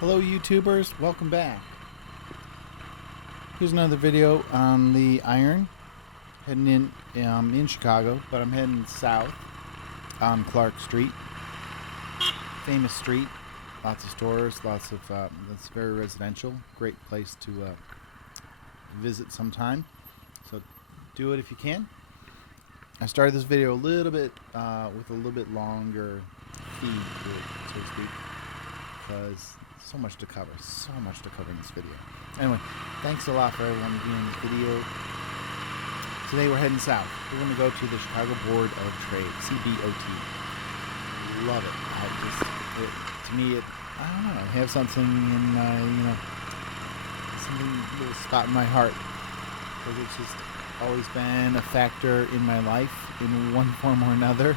Hello YouTubers, welcome back. Here's another video on the iron. Heading in Chicago, but I'm heading south on Clark Street. Famous street, lots of stores, lots of, it's very residential. Great place to visit sometime. So do it if you can. I started this video a little bit with a little bit longer feed to it, so to speak, because so much to cover in this video. Anyway, thanks a lot for everyone viewing this video. Today we're heading south. We're going to go to the Chicago Board of Trade, CBOT. Love it. To me, I don't know, I have something in, something, a little spot in my heart, because it's just always been a factor in my life in one form or another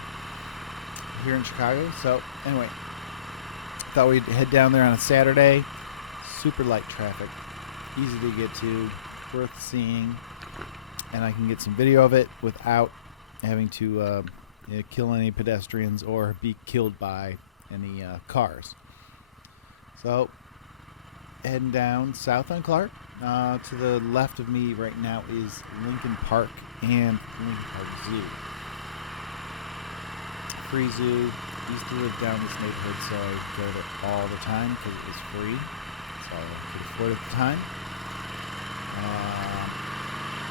here in Chicago. So anyway, thought we'd head down there on a Saturday. Super light traffic, easy to get to, worth seeing, and I can get some video of it without having to kill any pedestrians or be killed by any cars. So heading down south on Clark. To the left of me right now is Lincoln Park and Lincoln Park Zoo. Free zoo. Used to live down this neighborhood, so I go there all the time because it was free. That's all I could afford at the time.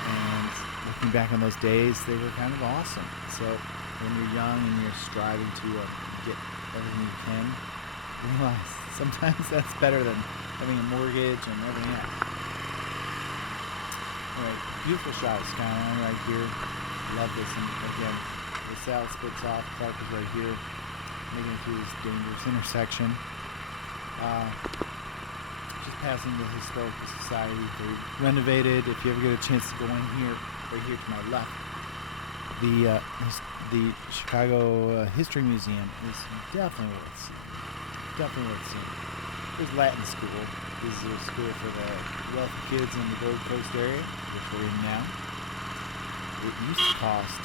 And looking back on those days, they were kind of awesome. So when you're young and you're striving to get everything you can, you realize sometimes that's better than having a mortgage and everything else. Anyway, beautiful shot of skyline right here. Love this. And again, the south splits off. Clark is right here, making it through this dangerous intersection. Just passing the Historical Society. They renovated. If you ever get a chance to go in here, right here to my left, the Chicago History Museum is definitely worth seeing. Definitely worth seeing. There's Latin School. This is a school for the wealthy kids in the Gold Coast area, which we're in now. It used to cost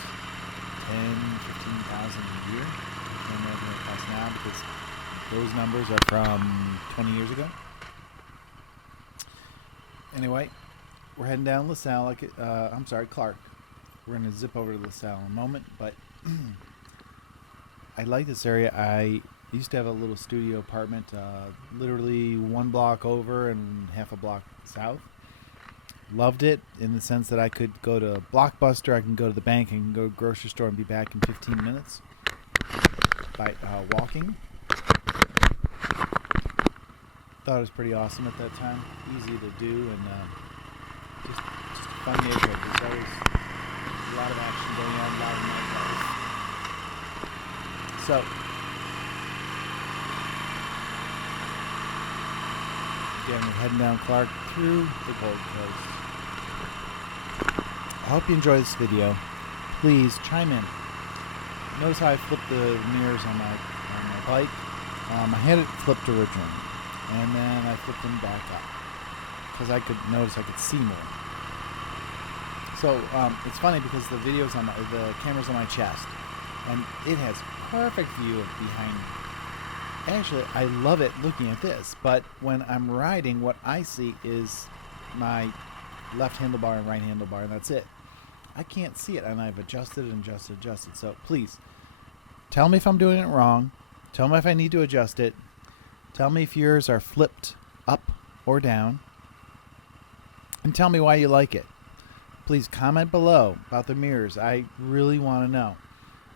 $10,000-15,000 a year. I can't imagine what it costs now because those numbers are from 20 years ago. Anyway, we're heading down LaSalle. Clark. We're going to zip over to LaSalle in a moment, but I like this area. I used to have a little studio apartment literally one block over and half a block south. Loved it in the sense that I could go to Blockbuster, I can go to the bank, I can go to the grocery store and be back in 15 minutes by walking. Thought it was pretty awesome at that time. Easy to do and just a fun neighborhood. There's always a lot of action going on, a lot of nightlife. So, again, we're heading down Clark through the Gold Coast. I hope you enjoy this video. Please chime in. Notice how I flipped the mirrors on my bike. I had it flipped originally, and then I flipped them back up because I could see more. So it's funny because the camera's on my chest, and it has perfect view of behind me. Actually, I love it looking at this, but when I'm riding, what I see is my left handlebar and right handlebar, and that's it. I can't see it, and I've adjusted. So please, tell me if I'm doing it wrong. Tell me if I need to adjust it. Tell me if yours are flipped up or down. And tell me why you like it. Please comment below about the mirrors. I really want to know.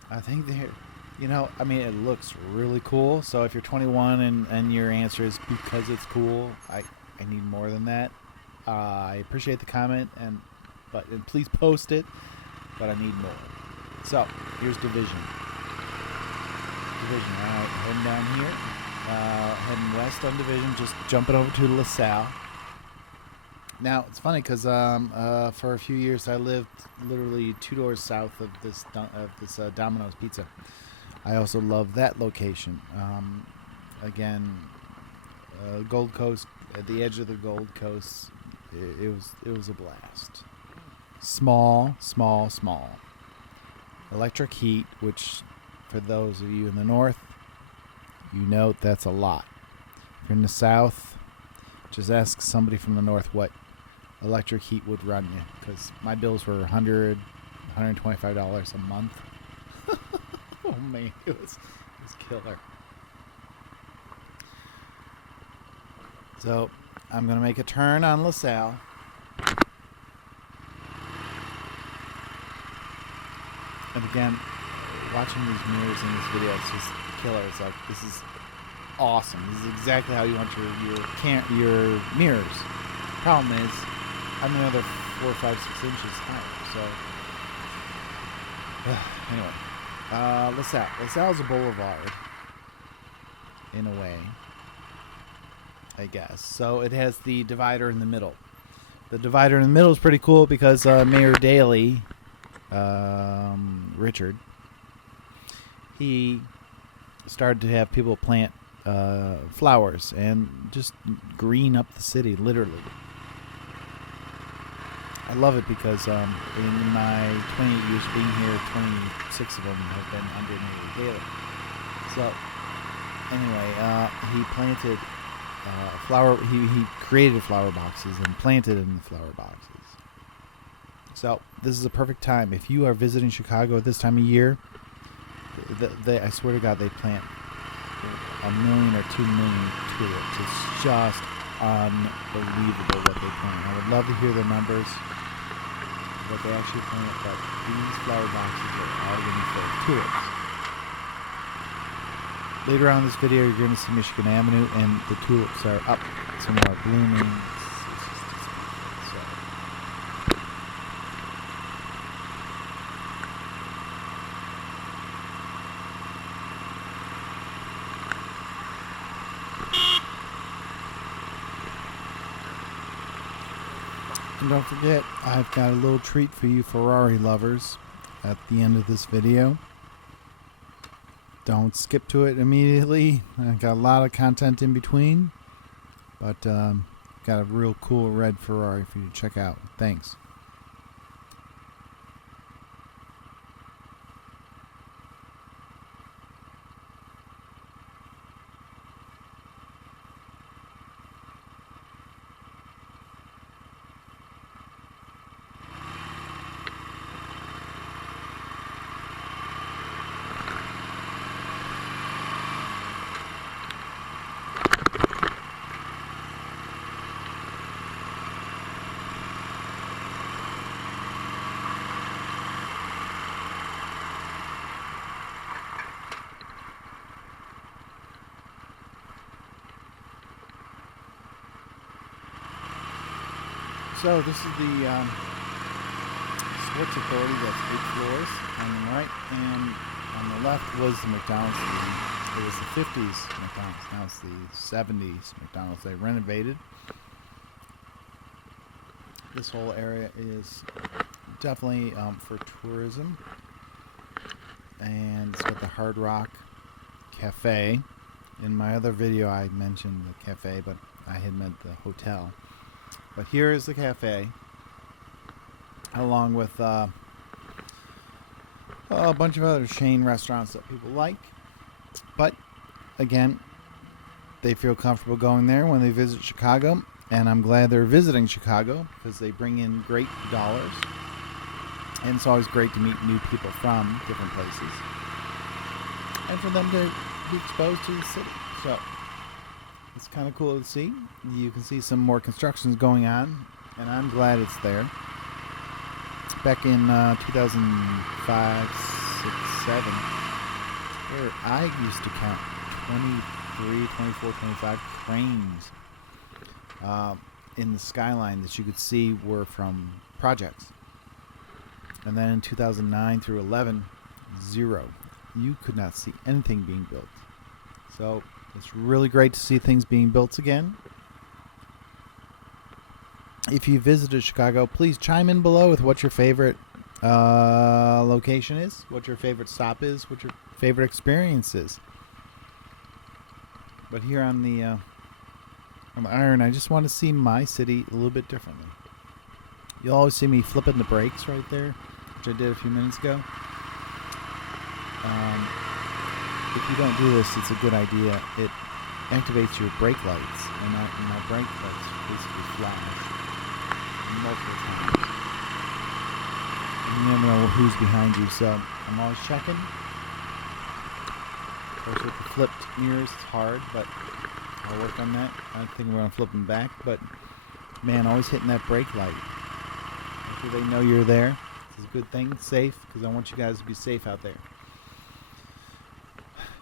I think they're... it looks really cool. So if you're 21 and your answer is because it's cool, I need more than that. I appreciate the comment, and please post it, but I need more. So here's Division. All right, heading down here, heading west on Division, just jumping over to LaSalle. Now it's funny because for a few years I lived literally 2 doors south of this Domino's Pizza. I also love that location. Again, Gold Coast, at the edge of the Gold Coast, it was a blast. Small. Electric heat, which for those of you in the north, that's a lot. If you're in the south, just ask somebody from the north what electric heat would run you, because my bills were $125 a month. Oh man, it was killer. So I'm gonna make a turn on LaSalle. And again, watching these mirrors in this video, it's just killer. It's like, this is awesome. This is exactly how you want your mirrors. Problem is, I'm another 4, 5, 6 inches higher. So anyway, LaSalle. LaSalle's a boulevard, in a way, I guess. So it has the divider in the middle. The divider in the middle is pretty cool because Mayor Daley, Richard, he started to have people plant flowers and just green up the city, literally. I love it because in my 28 years of being here, 26 of them have been under Mayor Daley. So anyway, he planted he created flower boxes and planted in the flower boxes. So this is a perfect time. If you are visiting Chicago at this time of year, I swear to God, they plant 1 million or 2 million tulips. It's just unbelievable what they plant. I would love to hear the numbers, what they actually plant, but these flower boxes are all going to be full of tulips. Later on in this video, you're going to see Michigan Avenue, and the tulips are up. Some are blooming. And don't forget, I've got a little treat for you Ferrari lovers at the end of this video. Don't skip to it immediately. I've got a lot of content in between, but got a real cool red Ferrari for you to check out. Thanks. So this is the Sports Authority. That's 8 floors on the right, and on the left was the McDonald's. It was the 50s McDonald's. Now it's the 70s McDonald's. They renovated. This whole area is definitely for tourism, and it's got the Hard Rock Cafe. In my other video, I mentioned the cafe, but I had meant the hotel. But here is the cafe, along with a bunch of other chain restaurants that people like. But again, they feel comfortable going there when they visit Chicago, and I'm glad they're visiting Chicago because they bring in great dollars, and it's always great to meet new people from different places and for them to be exposed to the city. So it's kind of cool to see. You can see some more constructions going on, and I'm glad it's there. Back in 2005, 6, 7, I used to count 23, 24, 25 cranes in the skyline that you could see were from projects. And then in 2009 through 11, 0. You could not see anything being built. So it's really great to see things being built again. If you visited Chicago, please chime in below with what your favorite location is, what your favorite stop is, what your favorite experience is. But here on the Iron, I just want to see my city a little bit differently. You'll always see me flipping the brakes right there, which I did a few minutes ago. If you don't do this, it's a good idea. activates your brake lights, and my brake lights basically flash multiple times. And you never know who's behind you, so I'm always checking. Of course, with the flipped mirrors, it's hard, but I'll work on that. I think we're going to flip them back, but man, always hitting that brake light. Hopefully they know you're there. It's a good thing, safe, because I want you guys to be safe out there.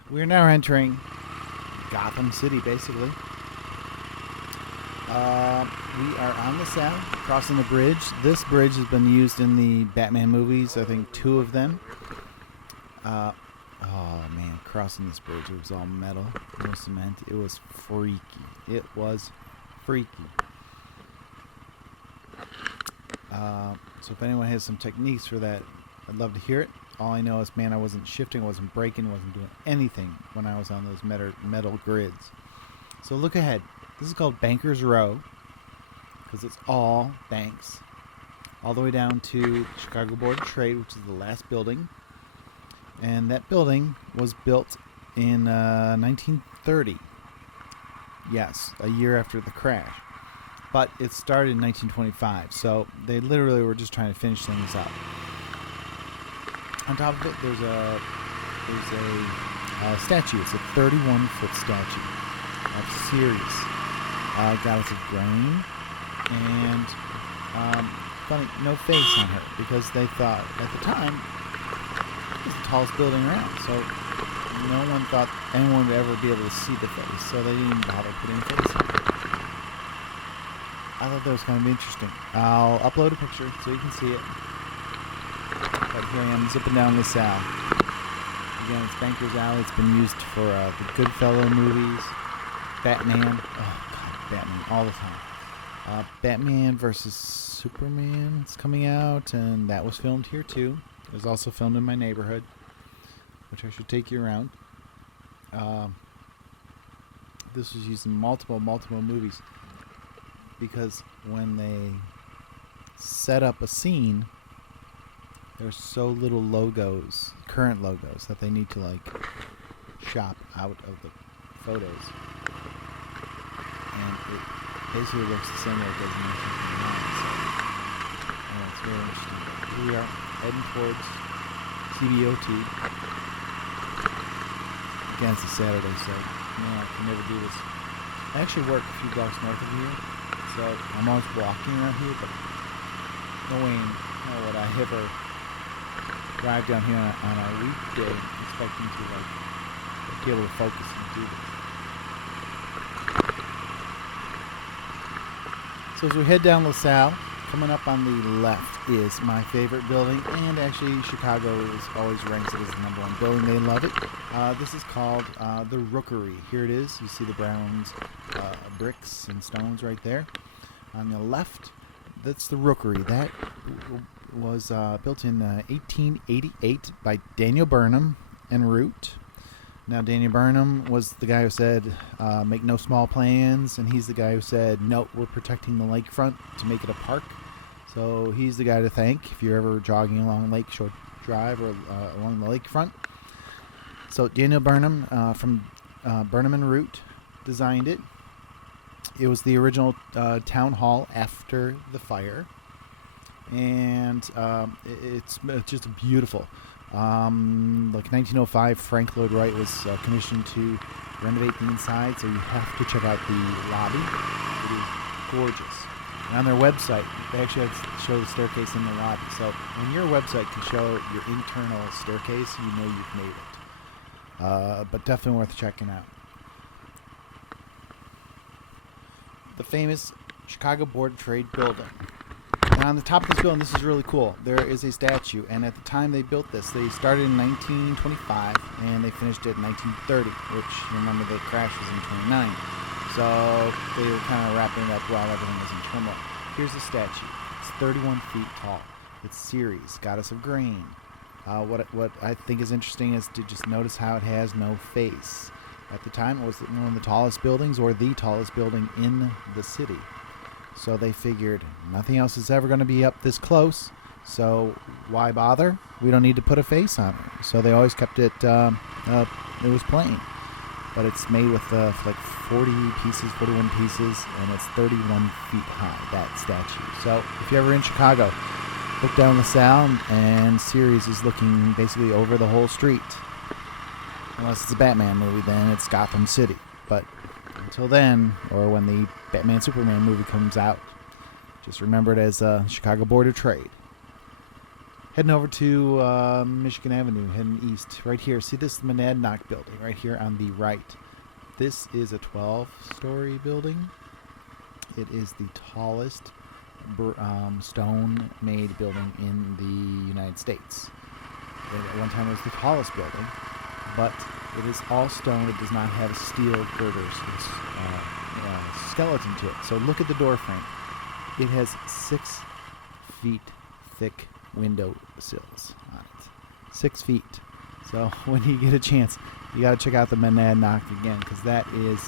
We're now entering Gotham City, basically. We are on the Sound, crossing the bridge. This bridge has been used in the Batman movies, I think 2 of them. Oh man, crossing this bridge, it was all metal, no cement. It was freaky. It was freaky. So if anyone has some techniques for that, I'd love to hear it. All I know is, man, I wasn't shifting, wasn't braking, wasn't doing anything when I was on those metal grids. So look ahead. This is called Bankers Row, because it's all banks, all the way down to Chicago Board of Trade, which is the last building. And that building was built in 1930. Yes, a year after the crash. But it started in 1925, so they literally were just trying to finish things up. On top of it, there's a statue. It's a 31-foot statue of Sirius, goddess of grain, and funny, no face on her, because they thought at the time it was the tallest building around, so no one thought anyone would ever be able to see the face, so they didn't even bother putting a face on it. I thought that was kind of interesting. I'll upload a picture so you can see it. But here I am zipping down this alley. Again, it's Banker's Alley. It's been used for the Goodfellow movies, Batman. Oh God, Batman all the time. Batman versus Superman is coming out, and that was filmed here too. It was also filmed in my neighborhood, which I should take you around. This was used in multiple movies, because when they set up a scene, there's so little logos, current logos, that they need to like shop out of the photos, and it basically looks the same way it does in 1929. So it's very interesting. Here we are heading towards CBOT. Again, it's a Saturday, so man, I can never do this. I actually work a few blocks north of here, so I'm always walking around here, but no way in hell would I ever drive down here on a weekday expecting to like be able to focus and do this. So as we head down LaSalle, coming up on the left is my favorite building, and actually Chicago is always ranks it as the #1 building. They love it. This is called the Rookery. Here it is. You see the brown bricks and stones right there. On the left, that's the Rookery. That was built in 1888 by Daniel Burnham and Root. Now, Daniel Burnham was the guy who said, make no small plans, and he's the guy who said, no, we're protecting the lakefront to make it a park. So he's the guy to thank if you're ever jogging along Lakeshore Drive or along the lakefront. So Daniel Burnham from Burnham and Root designed it. It was the original town hall after the fire, and it's just beautiful. Like 1905, Frank Lloyd Wright was commissioned to renovate the inside, so you have to check out the lobby. It is gorgeous. And on their website, they actually show the staircase in the lobby. So when your website can show your internal staircase, you know you've made it. But definitely worth checking out. The famous Chicago Board of Trade building. And on the top of this building, this is really cool. There is a statue, and at the time they built this, they started in 1925 and they finished it in 1930, which, remember, the crash was in 29. So they were kind of wrapping it up while everything was in turmoil. Here's the statue. It's 31 feet tall. It's Ceres, goddess of grain. What I think is interesting is to just notice how it has no face. At the time, it was one of the tallest buildings, or the tallest building in the city. So they figured nothing else is ever going to be up this close, so why bother? We don't need to put a face on it. So they always kept it, it was plain. but it's made with like 40 pieces, 41 pieces, and it's 31 feet high, that statue. So if you're ever in Chicago, look down LaSalle, and Ceres is looking basically over the whole street. Unless it's a Batman movie, then it's Gotham City. But until then, or when the Batman Superman movie comes out, just remember it as Chicago Board of Trade. Heading over to Michigan Avenue, heading east. Right here, see this Monadnock building right here on the right. This is a 12-story building. It is the tallest stone-made building in the United States. At one time it was the tallest building, but it is all stone. It does not have steel girders, skeleton to it. So look at the door frame. It has 6 feet thick window sills on it. 6 feet. So when you get a chance, you got to check out the Monadnock again, because that is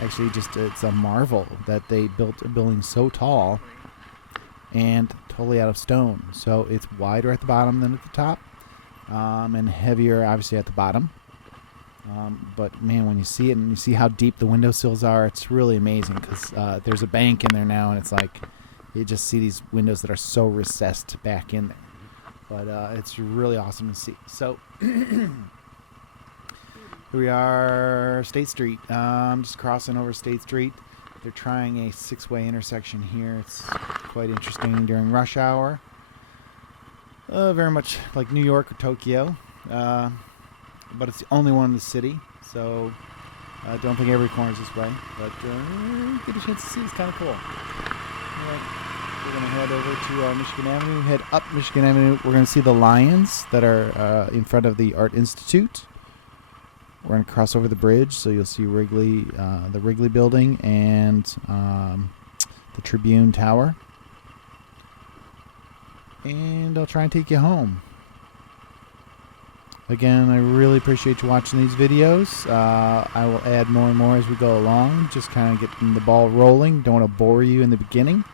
actually it's a marvel that they built a building so tall and totally out of stone. So it's wider at the bottom than at the top, and heavier obviously at the bottom. But man, when you see it and you see how deep the windowsills are, it's really amazing, because there's a bank in there now, and it's like you just see these windows that are so recessed back in there. But it's really awesome to see. So here we are, State Street. Just crossing over State Street. They're trying a 6-way intersection here. It's quite interesting during rush hour. Very much like New York or Tokyo. But it's the only one in the city, so I don't think every corner is this way, but get a chance to see. It's kind of cool. Anyway, we're going to head over to Michigan Avenue, head up Michigan Avenue. We're going to see the lions that are in front of the Art Institute. We're going to cross over the bridge, so you'll see Wrigley, the Wrigley Building, and the Tribune Tower. And I'll try and take you home. Again, I really appreciate you watching these videos. I will add more and more as we go along, just kind of getting the ball rolling. Don't want to bore you in the beginning.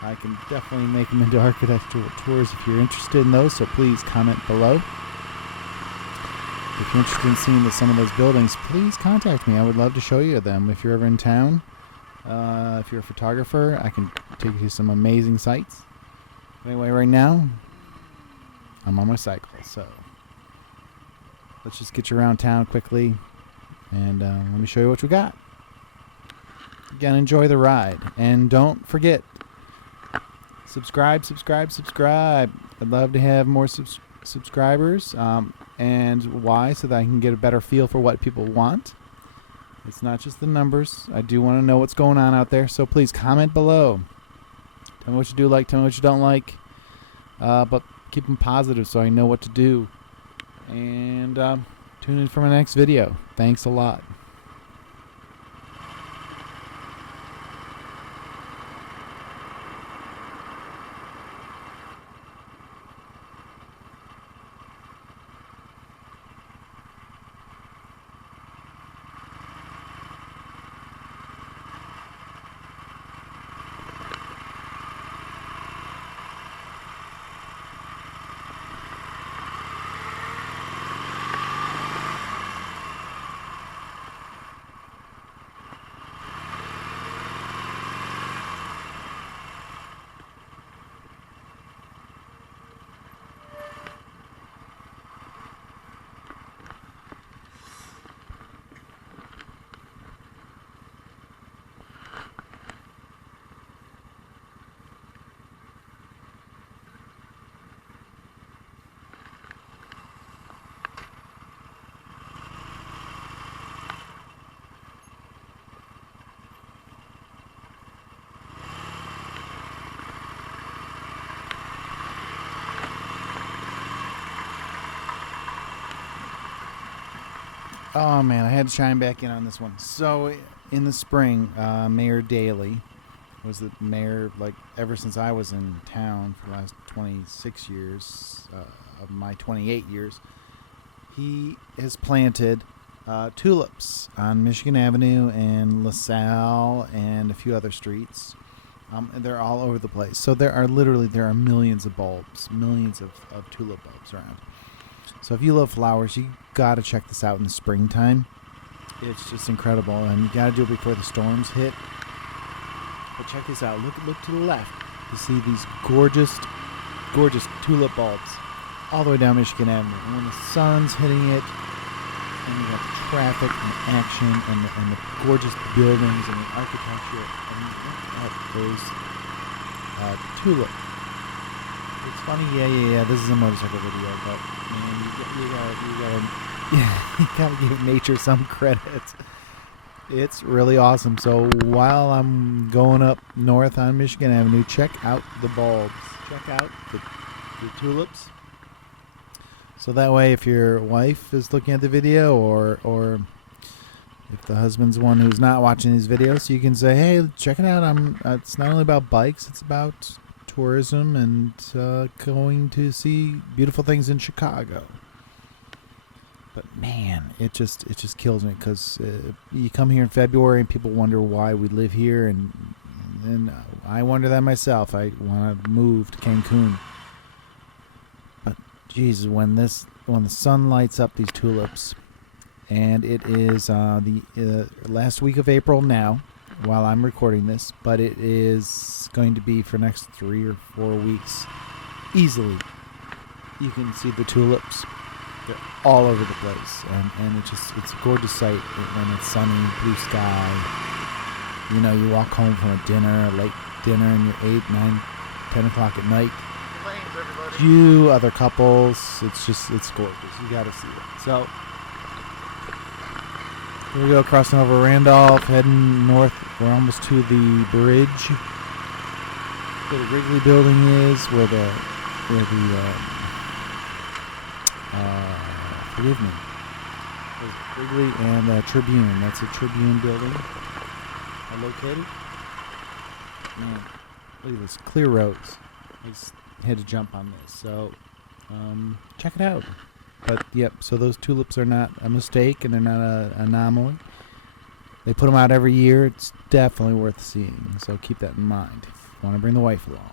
I can definitely make them into architectural tours if you're interested in those, so please comment below. If you're interested in seeing some of those buildings, please contact me. I would love to show you them. If you're ever in town, if you're a photographer, I can take you to some amazing sites. Anyway, right now, I'm on my cycle, so let's just get you around town quickly, and let me show you what we got. Again, enjoy the ride, and don't forget, subscribe. I'd love to have more subscribers, and why? So that I can get a better feel for what people want. It's not just the numbers. I do want to know what's going on out there, so please comment below. Tell me what you do like, tell me what you don't like, but keep them positive so I know what to do. And tune in for my next video. Thanks a lot. Oh man, I had to chime back in on this one. So in the spring, Mayor Daley was the mayor ever since I was in town for the last 26 years of my 28 years. He has planted tulips on Michigan Avenue and LaSalle and a few other streets. And they're all over the place. So there are millions of bulbs, millions of tulip bulbs around. So if you love flowers, you got to check this out in the springtime. It's just incredible, and you gotta do it before the storms hit. But check this out. Look to the left. You see these gorgeous tulip bulbs all the way down Michigan Avenue. And when the sun's hitting it, and you have traffic and action and the gorgeous buildings and the architecture, and look at those tulips. It's funny, yeah. This is a motorcycle video, but man, you gotta give nature some credit. It's really awesome. So while I'm going up north on Michigan Avenue, check out the bulbs. Check out the tulips. So that way, if your wife is looking at the video, or if the husband's one who's not watching these videos, you can say, "Hey, check it out. It's not only about bikes; it's about tourism and going to see beautiful things in Chicago." But man, it just kills me because you come here in February and people wonder why we live here, and I wonder that myself. I want to move to Cancun. But Jesus, when the sun lights up these tulips, and it is the last week of April now, while I'm recording this, but it is going to be for next 3 or 4 weeks, easily. You can see the tulips. They're all over the place, and it's a gorgeous sight when it's sunny, blue sky. You know, you walk home from a late dinner, and you're 8, 9, 10 o'clock at night. You other couples, it's gorgeous. You got to see it. So here we go, crossing over Randolph, heading north. We're almost to the bridge where the Wrigley building is, where the forgive me. There's Wrigley and Tribune. That's a Tribune building located. Man, look at this. Clear roads. I just had to jump on this. So, check it out. But, yep, so those tulips are not a mistake, and they're not an anomaly. They put them out every year. It's definitely worth seeing. So keep that in mind if you want to bring the wife along.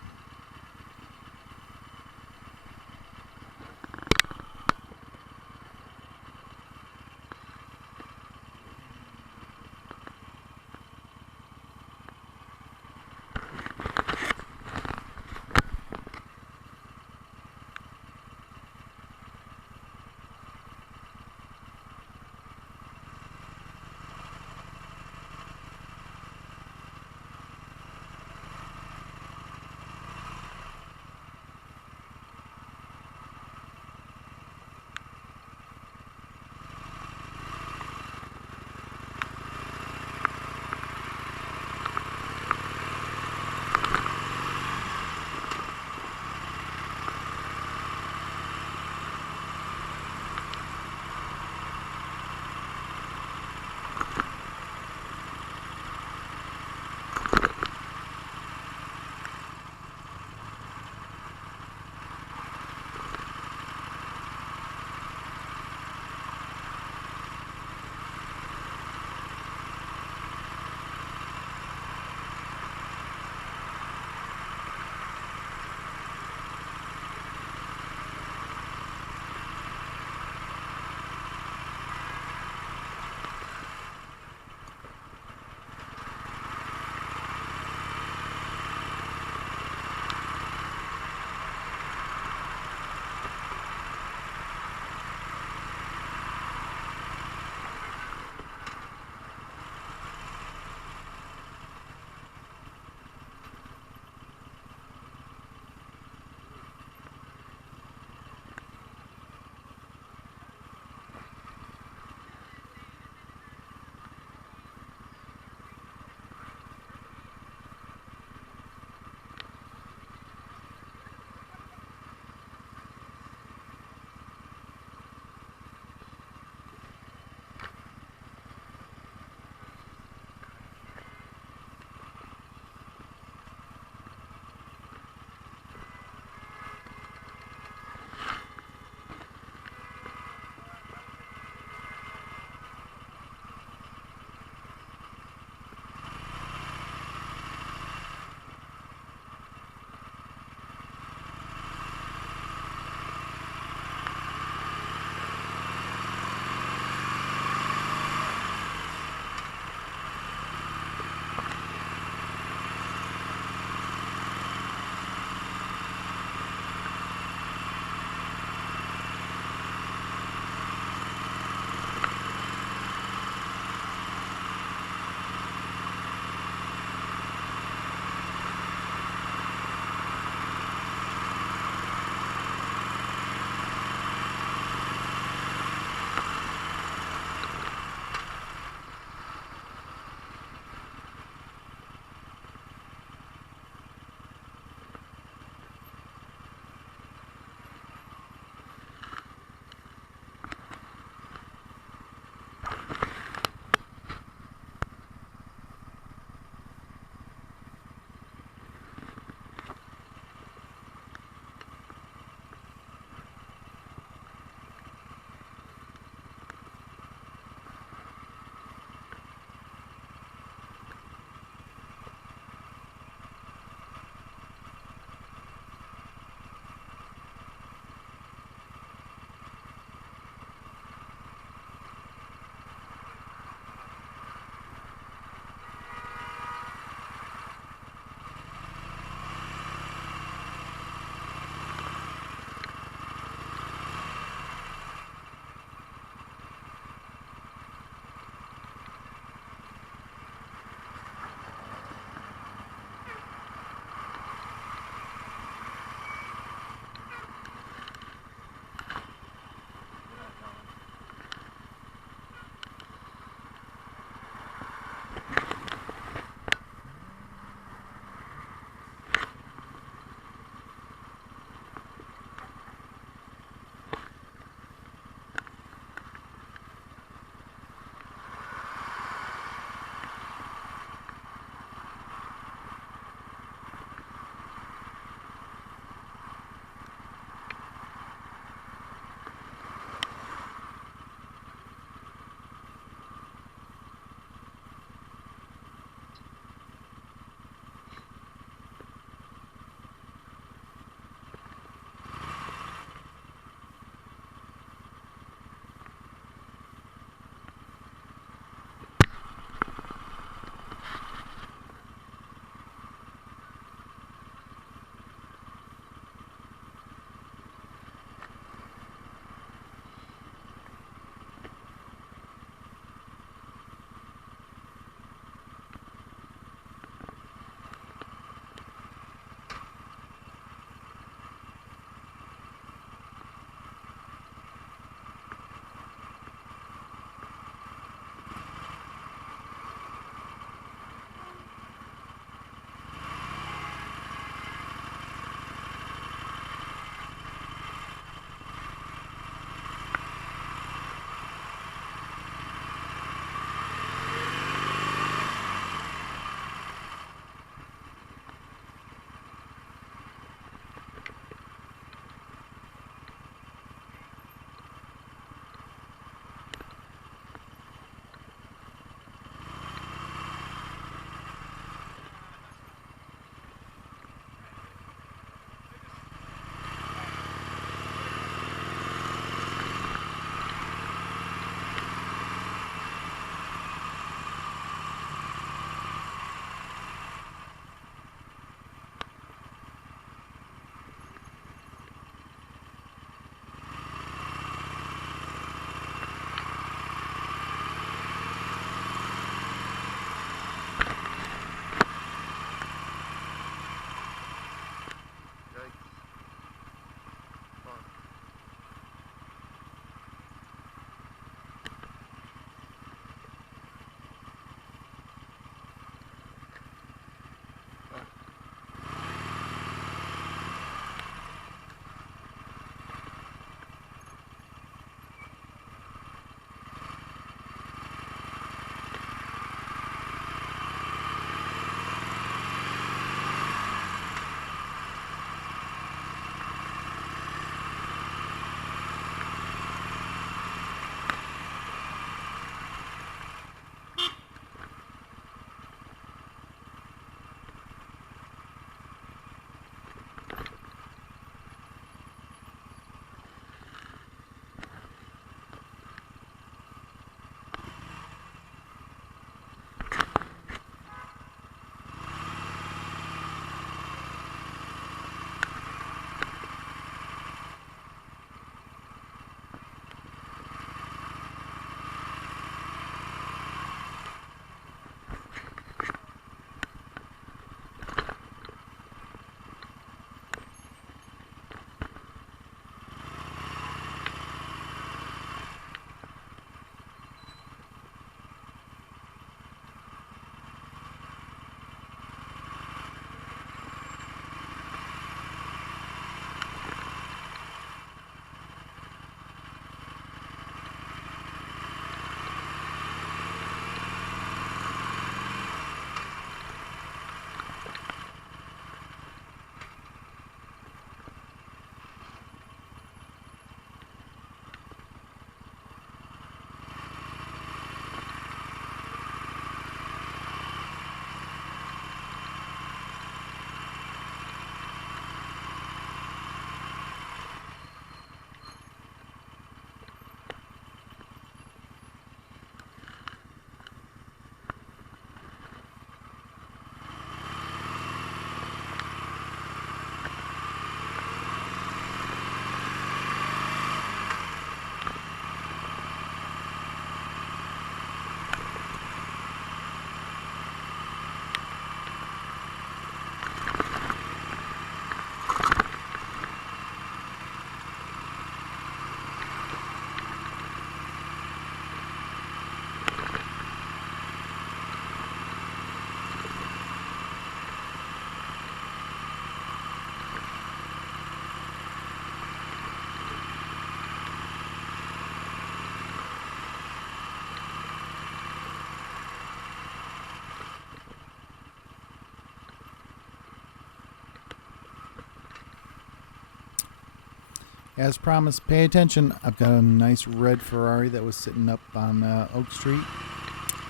As promised, pay attention. I've got a nice red Ferrari that was sitting up on Oak Street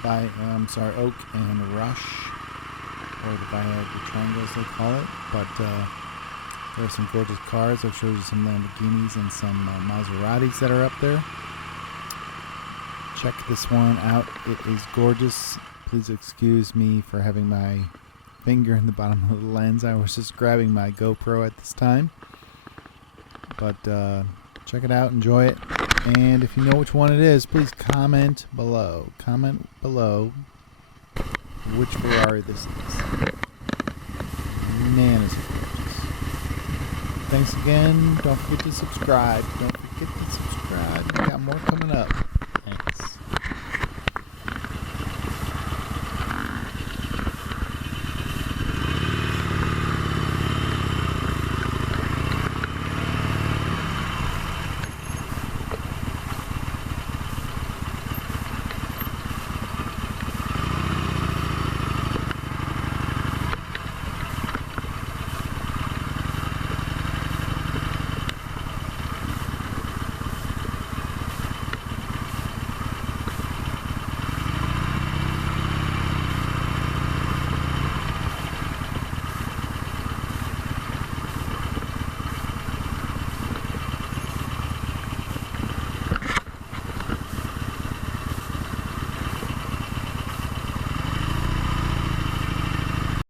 by, Oak and Rush, or the Triangle as they call it. But there are some gorgeous cars. I'll show you some Lamborghinis and some Maseratis that are up there. Check this one out. It is gorgeous. Please excuse me for having my finger in the bottom of the lens. I was just grabbing my GoPro at this time. But check it out, enjoy it, and if you know which one it is, please comment below. Comment below which Ferrari this is. Man, is it gorgeous. Thanks again. Don't forget to subscribe. We got more coming up.